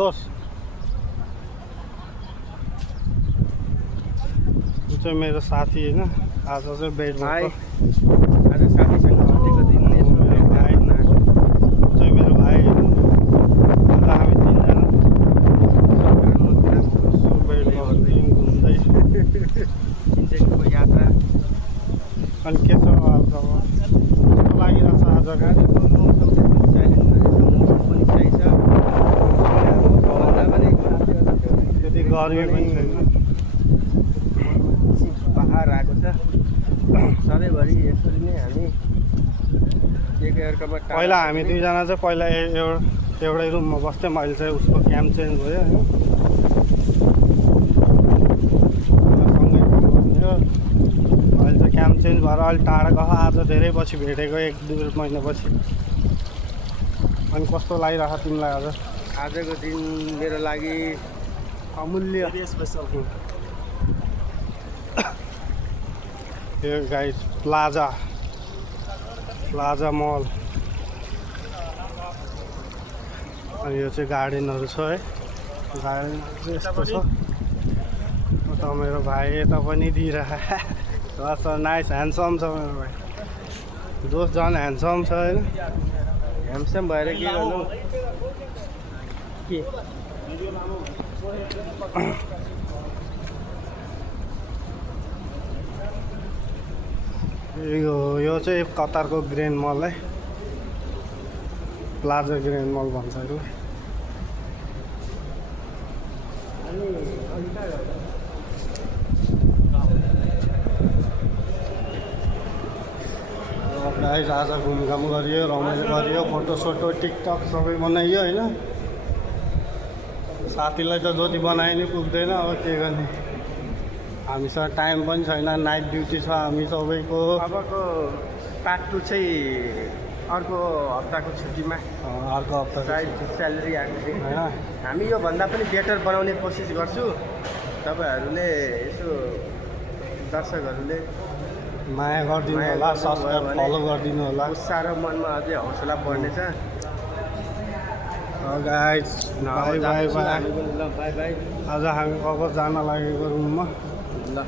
दोस्त ऊ चाहिँ मेरो साथी होइन आज चाहिँ बेड भाइ भएको आज साथीसँग छुट्टीको दिन यसो मेरो भाइ ऊ चाहिँ मेरो भाइ होइन आज हामी तिनजना यसो बेड दिन घुम्दै इन्जेक्टको यात्रा अनि के छ हाल खबर कस्तो लागिरहेको छ आज गाडीको मौसम चाहिँ साइलेन्ट मौसम पनि सही छ भन्दा पनि त्यति गर्मी पनि छैन पहाड आएको छ सधैँभरि यसरी नै हामी एकअर्कामा पहिला हामी दुईजना चाहिँ पहिला एउटै रुममा बस्थ्यौँ अहिले चाहिँ उसको क्याम्प चेन्ज भयो होइन सँगै काम गर्थ्यो अहिले चाहिँ क्याम्प चेन्ज भएर अहिले टाढा गयो आज धेरै पछि भेटेको 1-2 महिनापछि अनि कस्तो लागिरहेको तिमीलाई आज आजको दिन मेरो लागि अमूल्य यो गाइस प्लाजा मल अनि यो चाहिँ गार्डनहरू छ है गार्डनहरू चाहिँ यस्तो छ त मेरो भाइ यता पनि दिइरहेको नाइस ह्यान्डसम छ मेरो भाइ दोस्त झन् ह्यान्डसम छ होइन ह्यान्डसम भएर के गर्नु के यो चाहिँ कतारको ग्रेन मल है प्लाजा ग्रेन मल भन्छ अरे गाइस आज घुमघाम गरियो रमाइलो गरियो फोटोसोटो टिकटक सबै बनाइयो होइन साथीलाई त जति बनाए नि पुग्दैन अब के गर्ने हामीसँग टाइम पनि छैन नाइट ड्युटी छ हामी सबैको अबको पार्ट 2 चाहिँ अर्को हप्ताको छुट्टीमा अर्को हप्ता सायद स्यालेरी आएपछि होइन हामी योभन्दा पनि बेटर बनाउने कोसिस गर्छु तपाईँहरूले यसो दर्शकहरूले माया गरिदिनु होला सब्सक्राइब फलो गरिदिनु होला उत्साह र मनमा अझै हौसला बढ्नेछ गाइस बाई बाई बाई हामी पनि ल बाई बाई आज हामी अब जान लागेको रुममा ल